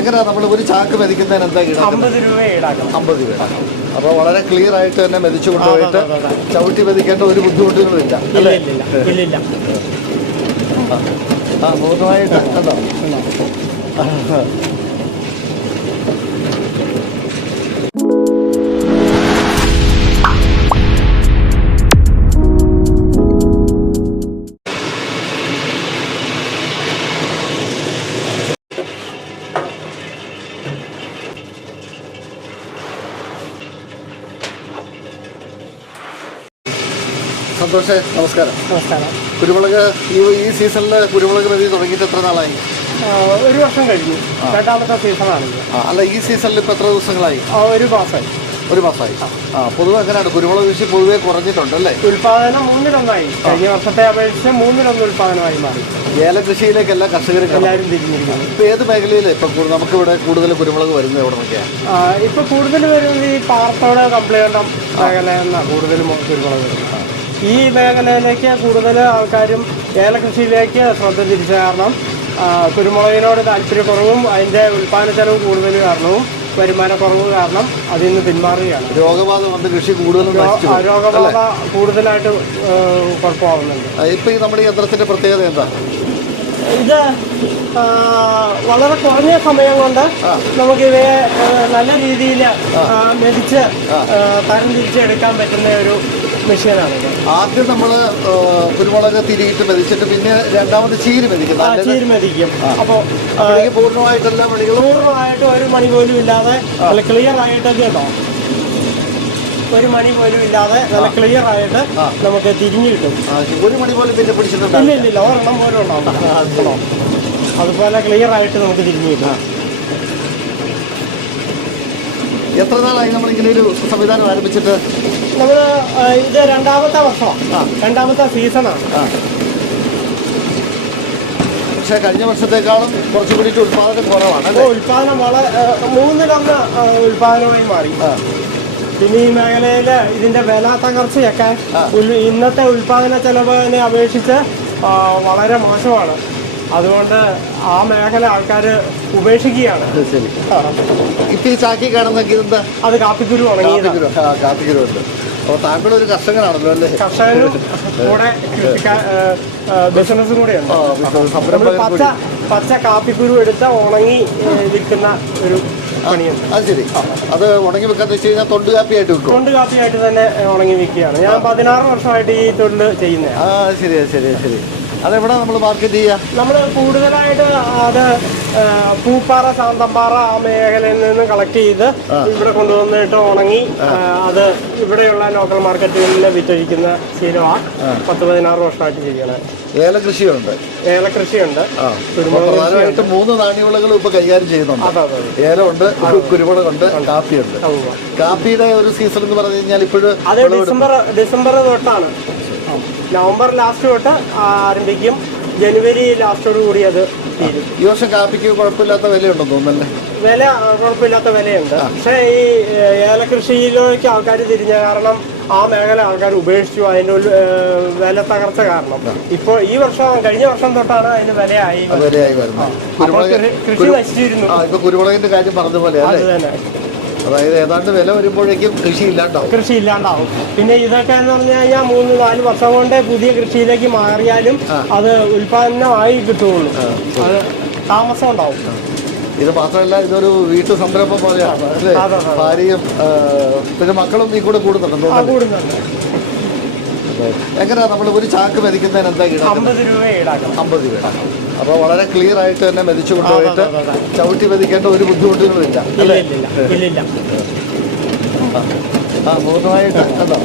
എങ്ങനെയാ നമ്മൾ ഒരു ചാക്ക് മെതിക്കുന്നതിന് എന്താ ഈടാക്കുന്നത് അമ്പത് രൂപ ഈടാക്കണം അമ്പത് രൂപ അപ്പോൾ വളരെ ക്ലിയർ ആയിട്ട് തന്നെ മെതിച്ചു കൊണ്ടുപോയിട്ട് അതെ, അതെ, അതെ. ചവിട്ടി മെതിക്കേണ്ട ഒരു ബുദ്ധിമുട്ടുകളും ഇല്ല ഇല്ല അല്ലേ ഇല്ലില്ല ആ പൂർണമായിട്ട് കണ്ടോ സന്തോഷേ നമസ്കാരം. നമസ്കാരം. കുരുമുളക് ഈ ഈ സീസണിൽ കുരുമുളക് നദി തുടങ്ങിയിട്ട് എത്ര നാളായി? ഒരു വർഷം കഴിഞ്ഞു. രണ്ടാമത്തെ സീസണാണ് അല്ല ഈ സീസണിൽ ഇപ്പോൾ എത്ര ദിവസങ്ങളായി? ഒരു മാസമായി ഒരു മാസമായി ആ. പൊതുവെ എങ്ങനെയാണ് കുരുമുളക് കൃഷി പൊതുവെ കുറഞ്ഞിട്ടുണ്ട് അല്ലേ? ഉൽപാദനം മൂന്നിലൊന്നായി. കഴിഞ്ഞ വർഷത്തെ അപേക്ഷിച്ച് മൂന്നിലൊന്ന് ഉൽപാദനമായി മാറി. ഏലകൃഷിയിലേക്ക് എല്ലാ കർഷകരും. എല്ലാവരും തിരിഞ്ഞിരിക്കുന്നു. ഇപ്പം ഏത് മേഖലയിൽ ഇപ്പൊ നമുക്കിവിടെ കൂടുതൽ കുരുമുളക് വരുന്നത് എവിടെ നിന്നൊക്കെയാണ് ആ, ഇപ്പൊ കൂടുതൽ വരുന്നത് ഈ പാർത്തോട് കംപ്ലൈന്റം മേഖല എന്നാണ് കൂടുതലും കുരുമുളക് വരുന്നത്. ഈ മേഖലയിലേക്ക് കൂടുതൽ ആൾക്കാരും ഏലകൃഷിയിലേക്ക് ശ്രദ്ധ തിരിച്ച കാരണം കുരുമുളകിനോട് താല്പര്യക്കുറവും അതിന്റെ ഉൽപ്പാദന ചെലവ് കൂടുതൽ കാരണവും വരുമാനക്കുറവ് കാരണം അതിൽ നിന്ന് പിന്മാറുകയാണ്. രോഗബാധ വന്ന് കൃഷി കൂടുതൽ രോഗബാധ കൂടുതലായിട്ട് കുഴപ്പമാകുന്നുണ്ട് കുഴപ്പമാവുന്നുണ്ട് ഇപ്പൊ ഈ നമ്മുടെ യന്ത്രത്തിന്റെ പ്രത്യേകത എന്താ? ഇത് വളരെ കുറഞ്ഞ സമയം കൊണ്ട് നമുക്ക് ഇവയെ നല്ല രീതിയിൽ മെതിച്ച് തരം തിരിച്ചെടുക്കാൻ പറ്റുന്ന ഒരു മെഷീനാണിത് ആദ്യം നമ്മൾ കുരുമുളക് തിരിയിട്ട് മെതിച്ചിട്ട് പിന്നെ രണ്ടാമത് ചീര് മെതിക്കും. ചീര് മെതിക്കും. അപ്പോൾ പൂർണമായിട്ടെല്ലാം മണികളും പൂർണമായിട്ട് ഒരു മണി പോലും ഇല്ലാതെ നല്ല ക്ലിയർ ആയിട്ട് കേട്ടോ. ഒരു മണി പോലും ഇല്ലാതെ നല്ല ക്ലിയർ ആയിട്ട് നമുക്ക് തിരിഞ്ഞു കിട്ടും ഒരു മണി പോലും പിന്നെ പിടിച്ചിട്ടുണ്ട് ഇല്ല ഇല്ല ഒരെണ്ണം പോലും ഉണ്ടാവും. അതുപോലെ ക്ലിയർ ആയിട്ട് നമുക്ക് തിരിഞ്ഞു കിട്ടും എത്ര നാളായി നമ്മൾ ഇങ്ങനെ ഒരു സംവിധാനം ആരംഭിച്ചിട്ട്? നമ്മൾ ഇത് രണ്ടാമത്തെ വർഷമാണ് രണ്ടാമത്തെ സീസണാണ് പക്ഷേ കഴിഞ്ഞ വർഷത്തേക്കാളും കുറച്ചും കൂടി ഉത്പാദനം കുറവാണ് ഉൽപാദനം വളരെ മൂന്ന് മൂന്നിലൊന്ന് ഉത്പാദനമായി മാറി. പിന്നെ ഈ മേഖലയിൽ ഇതിന്റെ വില തകർച്ചയൊക്കെ ഇന്നത്തെ ഉൽപാദന ചെലവിനെ അപേക്ഷിച്ച് വളരെ മോശമാണ്. അതുകൊണ്ട് ആ മേഖല ആൾക്കാര് ഉപേക്ഷിക്കുകയാണ്. ഇപ്പൊ ഈ ചാക്കി കാണുന്നൊക്കെ ഇതെന്താ അത് കാപ്പിക്കുരു കാപ്പിക്കുരു. കാപ്പിക്കുരു ഉണ്ട്. അപ്പോൾ താങ്കൾ ഒരു കർഷകനാണല്ലോ അല്ലേ? കർഷകനും കൂടെ ബിസിനസ് സംരംഭകൻ പച്ച. പച്ച കാപ്പിക്കുരു എടുത്ത് ഉണങ്ങി വിൽക്കുന്ന ഒരു പണിയുണ്ട്. അത് ശരി. അത് ഉണങ്ങി വെക്കാന്ന് വെച്ച് കഴിഞ്ഞാൽ തൊണ്ട് കാപ്പിയായിട്ട് വെക്കും തൊണ്ട് കാപ്പിയായിട്ട് തന്നെ ഉണങ്ങി വിൽക്കുകയാണ്. ഞാൻ പതിനാറ് വർഷമായിട്ട് ഈ തൊഴിൽ ചെയ്യുന്നത് ആ ശരി ശരി ശരി. അതെവിടെ നമ്മൾ മാർക്കറ്റ് ചെയ്യുക നമ്മൾ കൂടുതലായിട്ട് അത് പൂപ്പാറ ശാന്തമ്പാറ ആ മേഖലയിൽ നിന്ന് കളക്ട് ചെയ്ത് ഇവിടെ കൊണ്ടുവന്നിട്ട് ഉണങ്ങി അത് ഇവിടെയുള്ള ലോക്കൽ മാർക്കറ്റുകളിൽ വിറ്റഴിക്കുന്ന ശീലമാണ് പത്ത് പതിനാറ് വർഷമായിട്ട് ചെയ്യണത് ഏലകൃഷിയുണ്ട് ഏലകൃഷിയുണ്ട് പ്രധാനമായിട്ടും മൂന്ന് നാണ്യവിളകളും ഇപ്പൊ കൈകാര്യം ചെയ്യുന്നുണ്ട്. ഏലമുണ്ട് കുരുമുളകുണ്ട് കാപ്പിയുണ്ട്. കാപ്പിയുടെ ഒരു സീസൺ എന്ന് പറഞ്ഞു കഴിഞ്ഞാൽ ഇപ്പോഴും ഡിസംബർ ഡിസംബർ തൊട്ടാണ്. നവംബർ ലാസ്റ്റ് തൊട്ട് ആരംഭിക്കും. ജനുവരി ലാസ്റ്റോട് കൂടി അത് തീരും. ഈ വർഷം കാപ്പിക്ക് കുഴപ്പമില്ലാത്ത വിലയുണ്ടോ തോന്നുന്നല്ലേ? വില കുഴപ്പമില്ലാത്ത വിലയുണ്ട്. പക്ഷേ ഈ ഏല ഏലകൃഷിയിലേക്ക് ആൾക്കാർ തിരിഞ്ഞ കാരണം ആ മേഖല ആൾക്കാർ ഉപേക്ഷിച്ചു. അതിന്റെ ഒരു വില തകർച്ച കാരണം. ഇപ്പോൾ ഈ വർഷം കഴിഞ്ഞ വർഷം തൊട്ടാണ് അതിന് വിലയായി വിലയായി വരുന്നത്. കൃഷി നശിച്ചിരുന്നു. കുരുമുളകിന്റെ കാര്യം പറഞ്ഞ പോലെ അത് തന്നെ. അതായത് ഏതാണ്ട് വില വരുമ്പോഴേക്കും കൃഷി ഇല്ലാണ്ടാവും കൃഷി ഇല്ലാണ്ടാവും പിന്നെ ഇതൊക്കെ എന്ന് പറഞ്ഞു കഴിഞ്ഞാൽ മൂന്ന് നാല് വർഷം കൊണ്ട് പുതിയ കൃഷിയിലേക്ക് മാറിയാലും അത് ഉൽപാദനമായി കിട്ടുകയുള്ളൂ. അത് താമസം ഉണ്ടാവും ഇത് മാത്രമല്ല ഇതൊരു വീട്ടു സംരംഭം പോലെയാണ്. ഭാര്യയും പിന്നെ മക്കളും ഈ കൂടെ കൂടുന്നുണ്ട്. എങ്ങനെയാ നമ്മൾ ഒരു ചാക്ക് മെതിക്കുന്നതിന് എന്താ അമ്പത് രൂപ ഈടാക്കണം അമ്പത് രൂപ അപ്പോൾ വളരെ ക്ലിയർ ആയിട്ട് തന്നെ മെതിച്ചു കൊണ്ടുപോയിട്ട് ചവിട്ടി മെതിക്കേണ്ട ഒരു ബുദ്ധിമുട്ടുകളും ഇല്ല അല്ലേ ആ പൂർണമായിട്ട് കണ്ടോ